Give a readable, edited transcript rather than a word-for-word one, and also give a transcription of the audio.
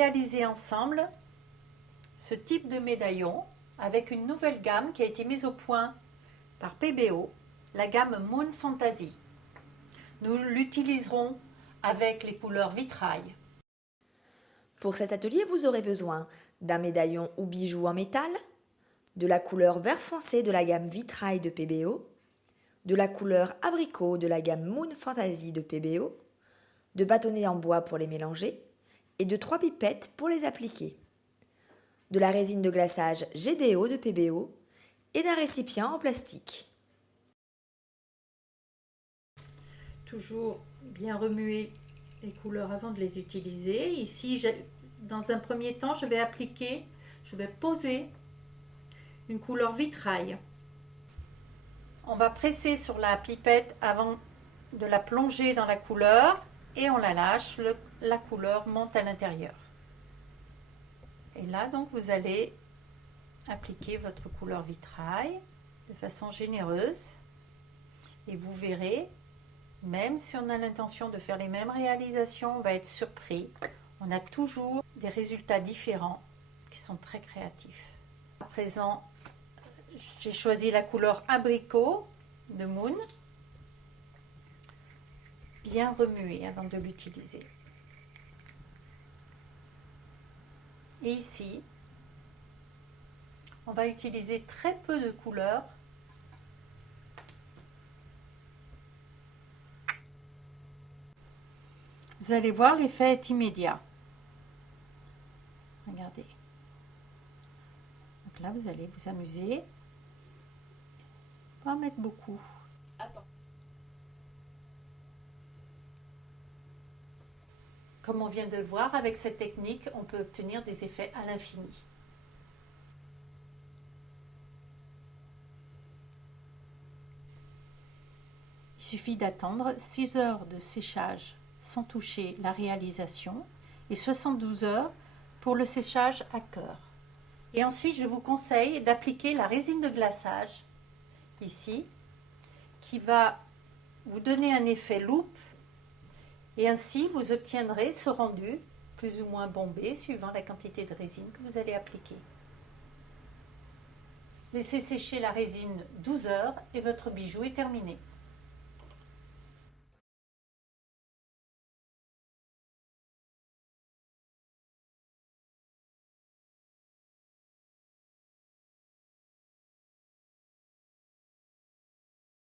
réaliser ensemble ce type de médaillon avec une nouvelle gamme qui a été mise au point par PBO, la gamme Moon Fantasy. Nous l'utiliserons avec les couleurs vitrail. Pour cet atelier, vous aurez besoin d'un médaillon ou bijou en métal, de la couleur vert foncé de la gamme vitrail de PBO, de la couleur abricot de la gamme Moon Fantasy de PBO, de bâtonnets en bois pour les mélanger et de 3 pipettes pour les appliquer, de la résine de glaçage GDO de PBO et d'un récipient en plastique. Toujours bien remuer les couleurs avant de les utiliser. Ici, dans un premier temps, je vais poser une couleur vitrail. On va presser sur la pipette avant de la plonger dans la couleur et on la lâche, la couleur monte à l'intérieur. Et là, donc, vous allez appliquer votre couleur vitrail de façon généreuse et vous verrez, même si on a l'intention de faire les mêmes réalisations, on va être surpris. On a toujours des résultats différents qui sont très créatifs. À présent, j'ai choisi la couleur abricot de Moon. Bien remuer avant de l'utiliser. Et ici, on va utiliser très peu de couleurs. Vous allez voir, l'effet est immédiat. Regardez. Donc là, vous allez vous amuser. Pas en mettre beaucoup. Attends. Comme on vient de le voir, avec cette technique, on peut obtenir des effets à l'infini. Il suffit d'attendre 6 heures de séchage sans toucher la réalisation et 72 heures pour le séchage à cœur. Et ensuite, je vous conseille d'appliquer la résine de glaçage, ici, qui va vous donner un effet loupe. Et ainsi, vous obtiendrez ce rendu plus ou moins bombé suivant la quantité de résine que vous allez appliquer. Laissez sécher la résine 12 heures et votre bijou est terminé.